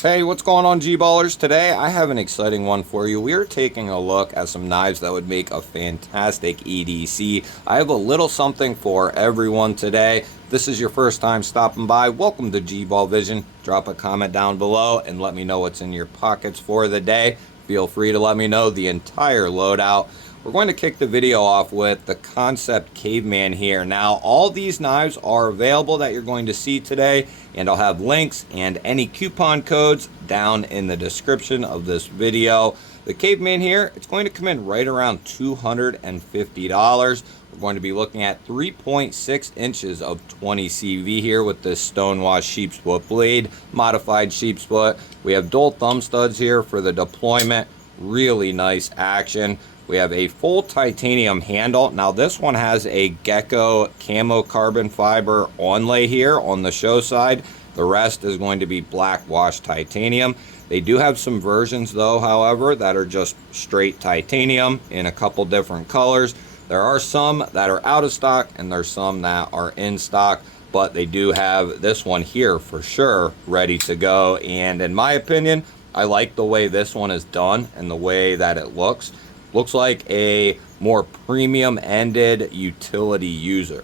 Hey, what's going on, G-Ballers? Today I have an exciting one for you. We are taking a look at some knives that would make a fantastic EDC. I have a little something for everyone today. If this is your first time stopping by, welcome to G-Ball Vision. Drop a comment down below and let me know what's in your pockets for the day. Feel free to let me know the entire loadout. We're going to kick the video off with the Kansept Caveman here. Now, all these knives are available that you're going to see today, and I'll have links and any coupon codes down in the description of this video. The Caveman here, it's going to come in right around $250. We're going to be looking at 3.6 inches of 20 CV here with this stonewashed sheepsfoot blade, modified sheepsfoot. We have dual thumb studs here for the deployment. Really nice action. We have a full titanium handle. Now this one has a gecko camo carbon fiber onlay here on the show side. The rest is going to be black washed titanium. They do have some versions though, however, that are just straight titanium in a couple different colors. There are some that are out of stock and there's some that are in stock, but they do have this one here for sure ready to go. And in my opinion, I like the way this one is done and the way that it looks. Looks like a more premium-ended utility user.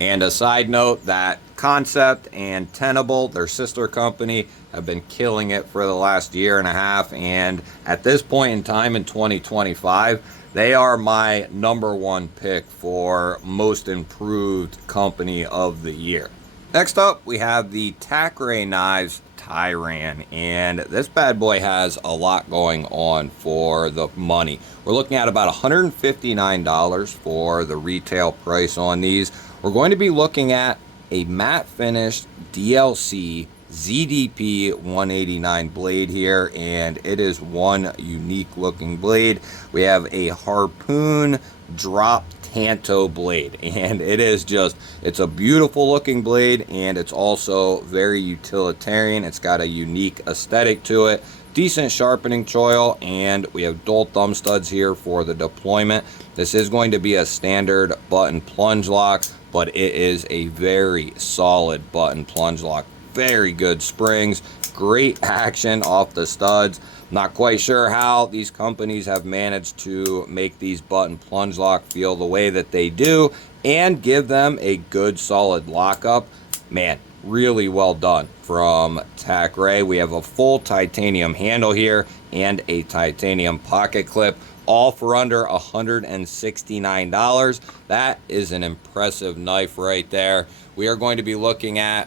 And a side note that Kansept and Tenable, their sister company, have been killing it for the last year and a half. And at this point in time in 2025, they are my #1 pick for most improved company of the year. Next up, we have the Tacray knives Tyran, and this bad boy has a lot going on for the money. We're looking at about $159 for the retail price on these. We're going to be looking at a matte finished DLC ZDP 189 blade here, and it is one unique looking blade. We have a harpoon drop Tanto blade, and it is just, it's a beautiful looking blade, and it's also very utilitarian. It's got a unique aesthetic to it, decent sharpening choil, and we have dual thumb studs here for the deployment. This is going to be a standard button plunge lock, but it is a very solid button plunge lock. Very good springs, great action off the studs. Not quite sure how these companies have managed to make these button plunge lock feel the way that they do and give them a good solid lockup. Man, really well done from Tacray. We have a full titanium handle here and a titanium pocket clip, all for under $169. That is an impressive knife right there. We are going to be looking at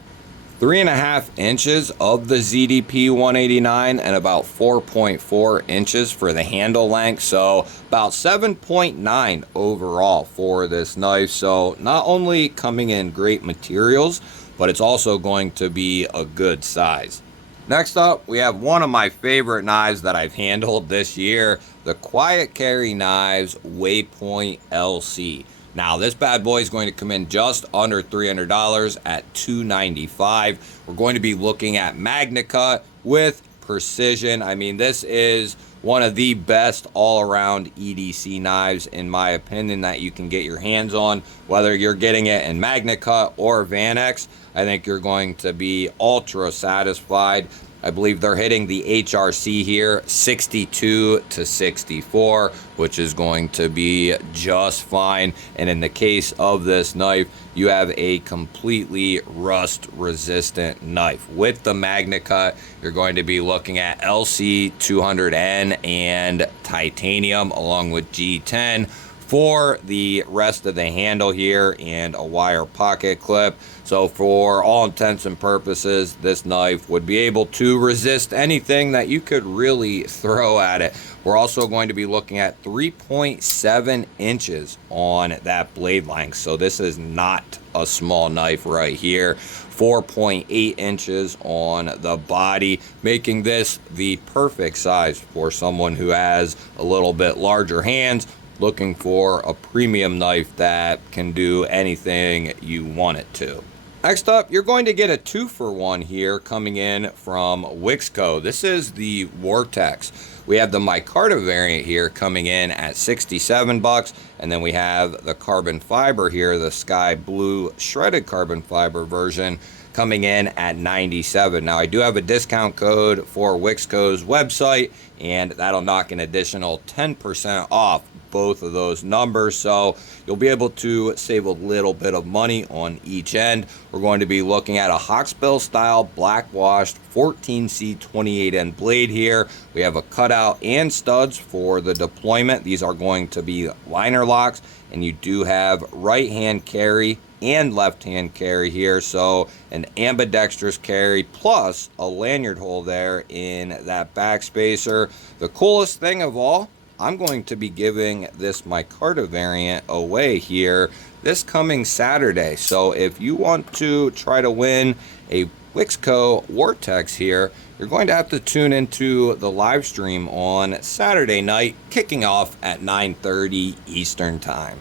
3.5 inches of the ZDP 189 and about 4.4 inches for the handle length, so about 7.9 overall for this knife. So not only coming in great materials, but it's also going to be a good size. Next up, we have one of my favorite knives that I've handled this year, the Quiet Carry Knives Waypoint LC. Now, this bad boy is going to come in just under $300 at $295. We're going to be looking at Magna Cut with precision. I mean, this is one of the best all-around EDC knives, in my opinion, that you can get your hands on. Whether you're getting it in Magna Cut or Vanex, I think you're going to be ultra satisfied. I believe they're hitting the HRC here 62 to 64, which is going to be just fine. And in the case of this knife, you have a completely rust resistant knife. With the Magna Cut, you're going to be looking at LC 200N and titanium along with G10 for the rest of the handle here and a wire pocket clip. So for all intents and purposes, this knife would be able to resist anything that you could really throw at it. We're also going to be looking at 3.7 inches on that blade length. So this is not a small knife right here. 4.8 inches on the body, making this the perfect size for someone who has a little bit larger hands, looking for a premium knife that can do anything you want it to. Next up, you're going to get a 2-for-1 here coming in from Wixco. This is the Vortex. We have the micarta variant here coming in at $67, and then we have the carbon fiber here, the sky blue shredded carbon fiber version, coming in at $97. Now I do have a discount code for Wixco's website, and that'll knock an additional 10% off both of those numbers, so you'll be able to save a little bit of money on each end. We're going to be looking at a Hawksbill style black washed 14C 28N blade here. We have a cutout and studs for the deployment. These are going to be liner locks, and you do have right hand carry and left hand carry here, so an ambidextrous carry plus a lanyard hole there in that back spacer. The coolest thing of all, I'm going to be giving this micarta variant away here this coming Saturday. So if you want to try to win a Wixco Vortex here, you're going to have to tune into the live stream on Saturday night, kicking off at 9:30 Eastern Time.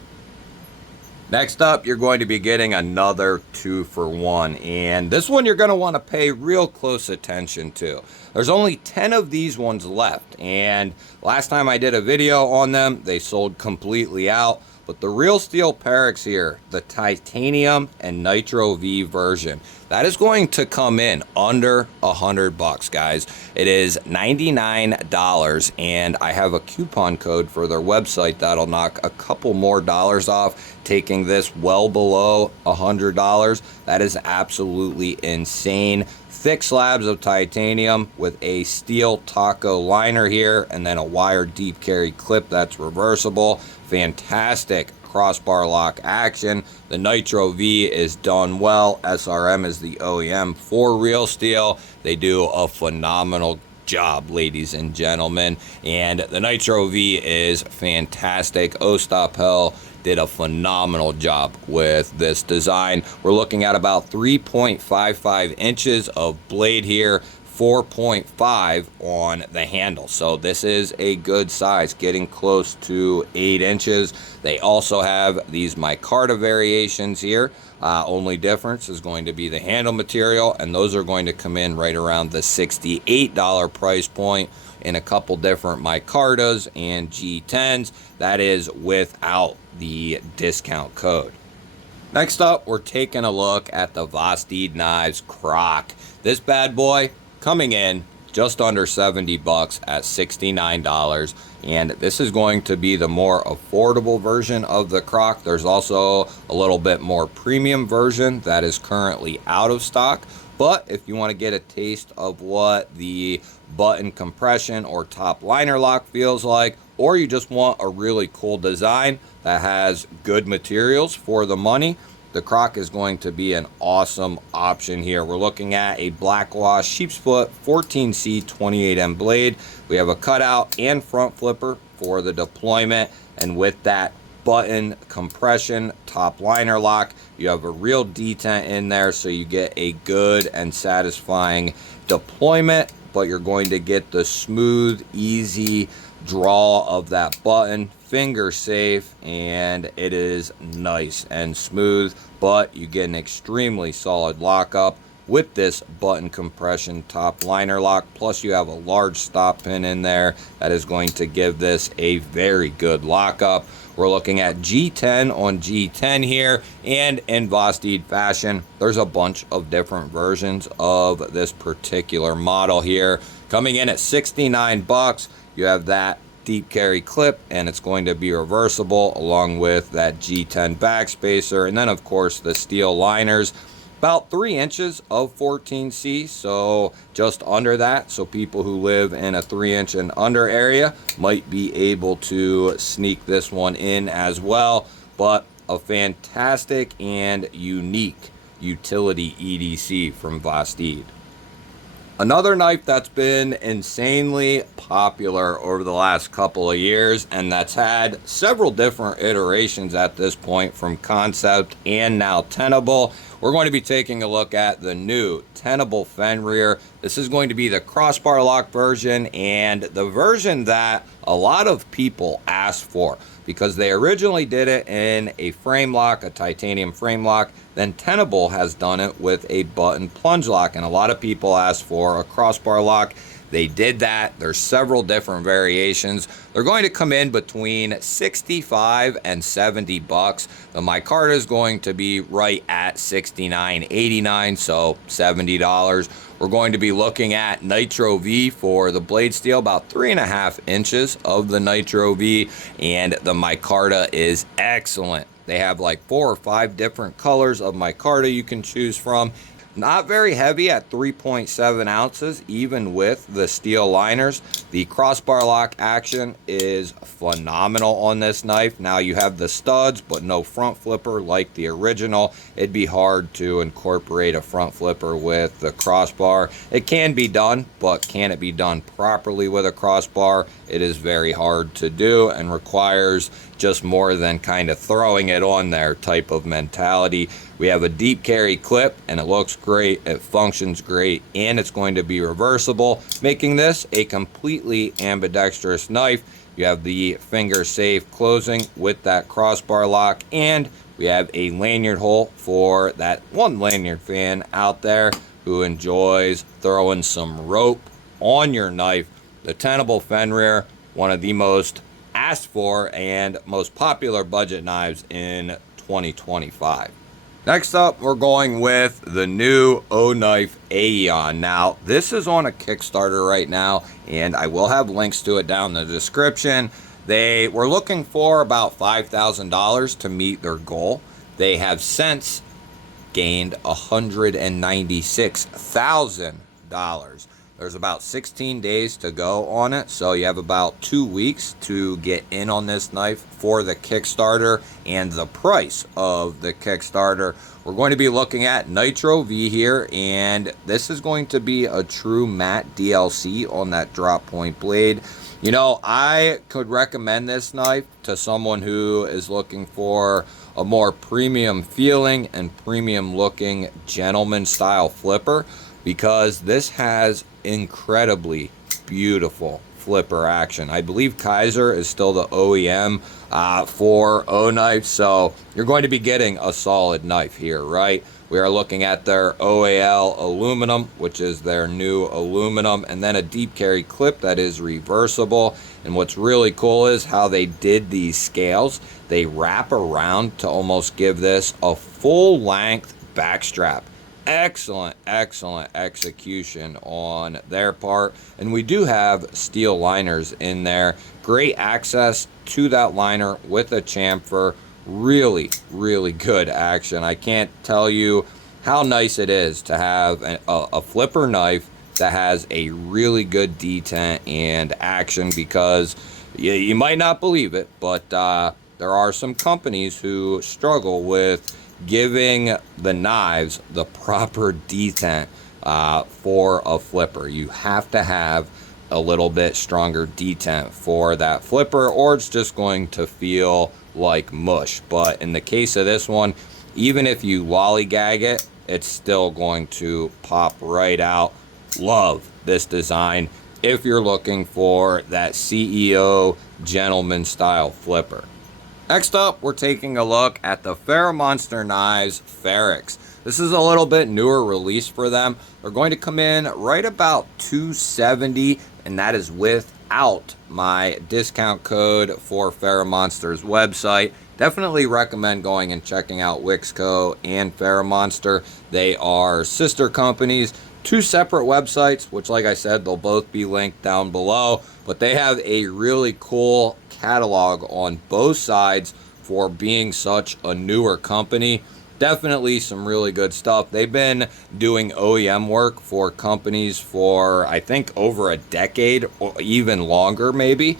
Next up, you're going to be getting another 2-for-1, and this one you're going to want to pay real close attention to. There's only 10 of these ones left, and last time I did a video on them, they sold completely out. But the real steel Parex here, the titanium and nitro V version, that is going to come in under $100, guys. It is $99, and I have a coupon code for their website that'll knock a couple more dollars off, taking this well below $100. That is absolutely insane. Thick slabs of titanium with a steel taco liner here, and then a wire deep carry clip that's reversible. Fantastic crossbar lock action. The Nitro V is done well. SRM is the OEM for Real Steel. They do a phenomenal job, ladies and gentlemen, and the Nitro V is fantastic. Ostap Hell did a phenomenal job with this design. We're looking at about 3.55 inches of blade here, 4.5 on the handle, so this is a good size, getting close to 8 inches. They also have these micarta variations here. Only difference is going to be the handle material, and those are going to come in right around the $68 price point in a couple different micartas and G10s. That is without the discount code. Next up, we're taking a look at the Vastid Knives Croc. This bad boy coming in just under $70 at $69, and this is going to be the more affordable version of the Croc. There's also a little bit more premium version that is currently out of stock, but if you want to get a taste of what the button compression or top liner lock feels like, or you just want a really cool design that has good materials for the money, the Croc is going to be an awesome option here. We're looking at a black wash sheep's foot 14C 28M blade. We have a cutout and front flipper for the deployment, and with that button compression top liner lock, you have a real detent in there, so you get a good and satisfying deployment, but you're going to get the smooth, easy draw of that button, finger safe, and it is nice and smooth, but you get an extremely solid lockup with this button compression top liner lock. Plus you have a large stop pin in there that is going to give this a very good lockup. We're looking at G10 on G10 here, and in Vastid fashion, there's a bunch of different versions of this particular model here. Coming in at $69, you have that deep carry clip, and it's going to be reversible along with that G10 backspacer, and then of course the steel liners. About 3 inches of 14C, so just under that, so people who live in a 3-inch and under area might be able to sneak this one in as well. But a fantastic and unique utility EDC from Vastid. Another knife that's been insanely popular over the last couple of years, and that's had several different iterations at this point, from Kansept and now Tenable. We're going to be taking a look at the new Tenable Fenreer. This is going to be the crossbar lock version, and the version that a lot of people asked for, because they originally did it in a frame lock, a titanium frame lock. Then Tenable has done it with a button plunge lock, and a lot of people asked for a crossbar lock They did that. There's several different variations. They're going to come in between 65 and 70 bucks. The micarta is going to be right at 69.89, so $70. We're going to be looking at Nitro V for the blade steel, about 3.5 inches of the Nitro V, and the micarta is excellent. They have like 4 or 5 different colors of micarta you can choose from. Not very heavy at 3.7 ounces, even with the steel liners. The crossbar lock action is phenomenal on this knife. Now you have the studs, but no front flipper like the original. It'd be hard to incorporate a front flipper with the crossbar. It can be done, but can it be done properly with a crossbar? It is very hard to do and requires just more than kind of throwing it on there type of mentality. We have a deep carry clip and it looks great, it functions great, and it's going to be reversible, making this a completely ambidextrous knife. You have the finger safe closing with that crossbar lock, and we have a lanyard hole for that one lanyard fan out there who enjoys throwing some rope on your knife. The tenable Fenreer, one of the most asked for and most popular budget knives in 2025. Next up, we're going with the new Knife AON. Now, this is on a Kickstarter right now, and I will have links to it down in the description. They were looking for about $5,000 to meet their goal. They have since gained $196,000. There's about 16 days to go on it, so you have about 2 weeks to get in on this knife for the Kickstarter and the price of the Kickstarter. We're going to be looking at Nitro V here, and this is going to be a true matte DLC on that drop point blade. You know, I could recommend this knife to someone who is looking for a more premium feeling and premium looking gentleman style flipper, because this has incredibly beautiful flipper action. I believe Kaiser is still the OEM for knives, so you're going to be getting a solid knife here, right? We are looking at their OAL aluminum, which is their new aluminum, and then a deep carry clip that is reversible. And what's really cool is how they did these scales. They wrap around to almost give this a full length backstrap. Excellent execution on their part, and we do have steel liners in there. Great access to that liner with a chamfer. Really good action. I can't tell you how nice it is to have a flipper knife that has a really good detent and action, because you might not believe it, but there are some companies who struggle with giving the knives the proper detent for a flipper. You have to have a little bit stronger detent for that flipper, or it's just going to feel like mush. But in the case of this one, even if you lollygag it, it's still going to pop right out. Love this design if you're looking for that CEO gentleman style flipper. Next up, we're taking a look at the Fairmon Knives Parex. This is a little bit newer release for them. They're going to come in right about $270, and that is without my discount code for Fairmonster's website. Definitely recommend going and checking out Wixco and Fairmonster. They are sister companies, 2 separate websites, which, like I said, they'll both be linked down below, but they have a really cool catalog on both sides for being such a newer company. Definitely some really good stuff. They've been doing OEM work for companies for, I think, over a decade or even longer maybe.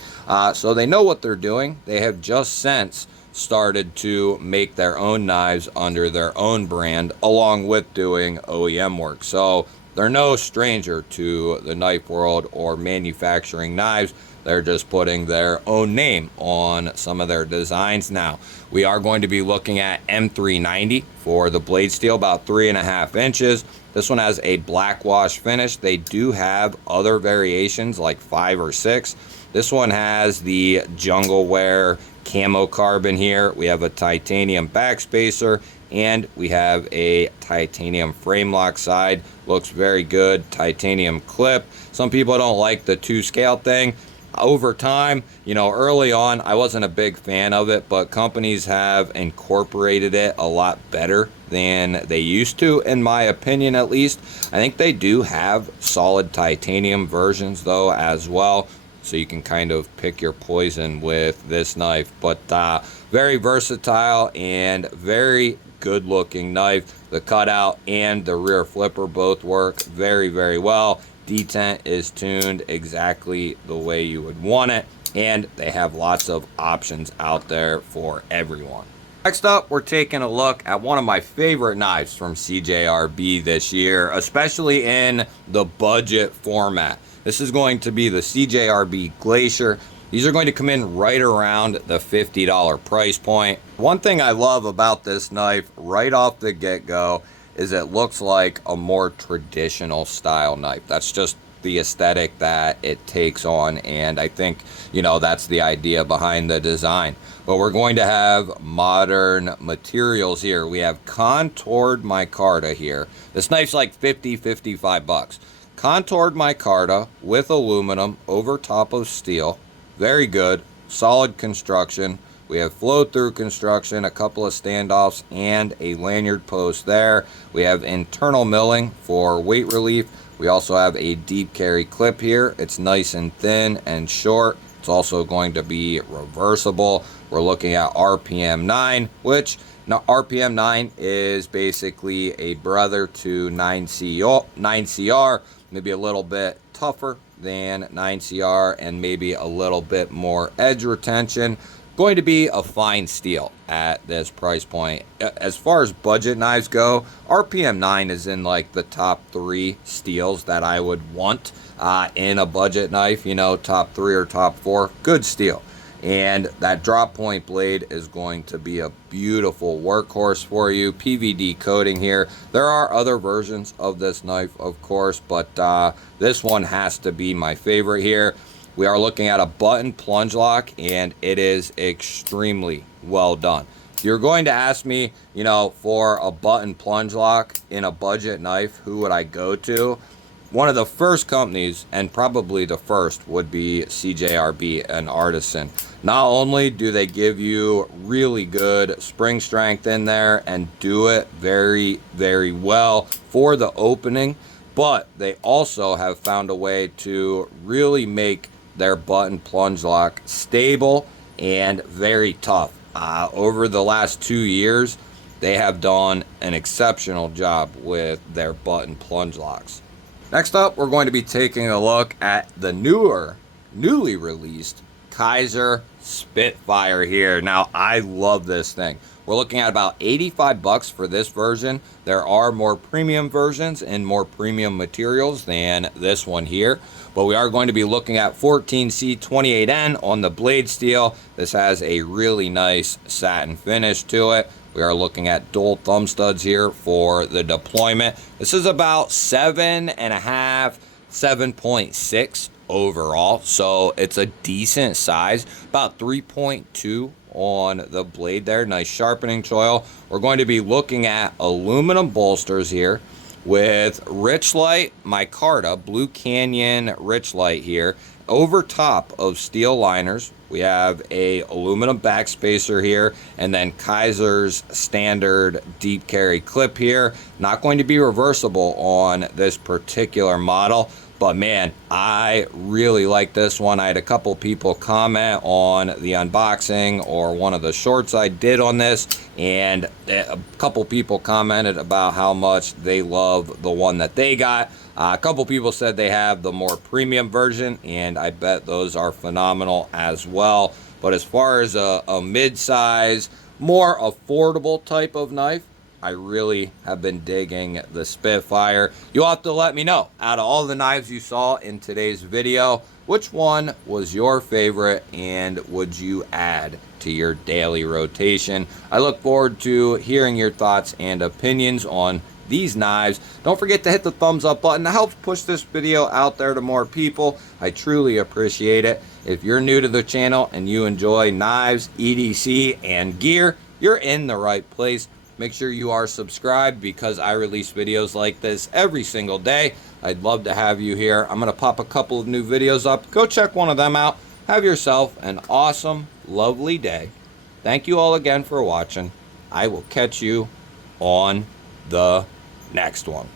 So they know what they're doing. They have just since started to make their own knives under their own brand, along with doing OEM work. So they're no stranger to the knife world or manufacturing knives. They're just putting their own name on some of their designs now. We are going to be looking at M390 for the blade steel, about 3.5 inches. This one has a black wash finish. They do have other variations like 5 or 6. This one has the jungle wear camo carbon here. We have a titanium backspacer And we have a titanium frame lock side. Looks very good. Titanium clip. Some people don't like the 2-scale thing. Over time, you know, early on, I wasn't a big fan of it, but companies have incorporated it a lot better than they used to, in my opinion, at least. I think they do have solid titanium versions, though, as well. So you can kind of pick your poison with this knife. But very versatile and very good looking knife. The cutout and the rear flipper both work very, very well. Detent is tuned exactly the way you would want it, and they have lots of options out there for everyone. Next up, we're taking a look at one of my favorite knives from CJRB this year, especially in the budget format. This is going to be the CJRB Glacier. These are going to come in right around the $50 price point. One thing I love about this knife right off the get-go is it looks like a more traditional style knife. That's just the aesthetic that it takes on, and I think, you know, that's the idea behind the design. But we're going to have modern materials here. We have contoured micarta here. This knife's like 55 bucks. Contoured micarta with aluminum over top of steel. Very good, solid construction. We have flow-through construction, a couple of standoffs, and a lanyard post there. We have internal milling for weight relief. We also have a deep carry clip here. It's nice and thin and short. It's also going to be reversible. We're looking at RPM 9, which now RPM 9 is basically a brother to 9CR, maybe a little bit tougher than 9CR and maybe a little bit more edge retention. Going to be a fine steel at this price point. As far as budget knives go, RPM 9 is in like the top 3 steels that I would want in a budget knife, you know, top 3 or top 4, good steel. And that drop point blade is going to be a beautiful workhorse for you. PVD coating here. There are other versions of this knife, of course, but this one has to be my favorite here. We are looking at a button plunge lock, and it is extremely well done. If you're going to ask me, you know, for a button plunge lock in a budget knife, who would I go to? One of the first companies, and probably the first, would be CJRB and Artisan. Not only do they give you really good spring strength in there and do it very, very well for the opening, but they also have found a way to really make their button plunge lock stable and very tough. Over the last 2 years, they have done an exceptional job with their button plunge locks. Next up, we're going to be taking a look at the newly released Kaiser Spitfire here. Now, I love this thing. We're looking at about 85 bucks for this version. There are more premium versions and more premium materials than this one here, but we are going to be looking at 14C28N on the blade steel. This has a really nice satin finish to it. We are looking at dual thumb studs here for the deployment. This is about 7.5, 7.6 overall, so it's a decent size, about 3.2 on the blade there. Nice sharpening choil. We're going to be looking at aluminum bolsters here with Richlight micarta, Blue Canyon Richlight here, over top of steel liners. We have a aluminum backspacer here, and then Kaiser's standard deep carry clip here. Not going to be reversible on this particular model, but man, I really like this one. I had a couple people comment on the unboxing or one of the shorts I did on this, and a couple people commented about how much they love the one that they got. A couple people said they have the more premium version, and I bet those are phenomenal as well. But as far as a mid-size, more affordable type of knife, I really have been digging the Spitfire. You'll have to let me know, out of all the knives you saw in today's video, which one was your favorite and would you add to your daily rotation? I look forward to hearing your thoughts and opinions on these knives. Don't forget to hit the thumbs up button. That helps push this video out there to more people. I truly appreciate it. If you're new to the channel and you enjoy knives, EDC, and gear, you're in the right place. Make sure you are subscribed because I release videos like this every single day. I'd love to have you here. I'm going to pop a couple of new videos up. Go check one of them out. Have yourself an awesome, lovely day. Thank you all again for watching. I will catch you on the next one.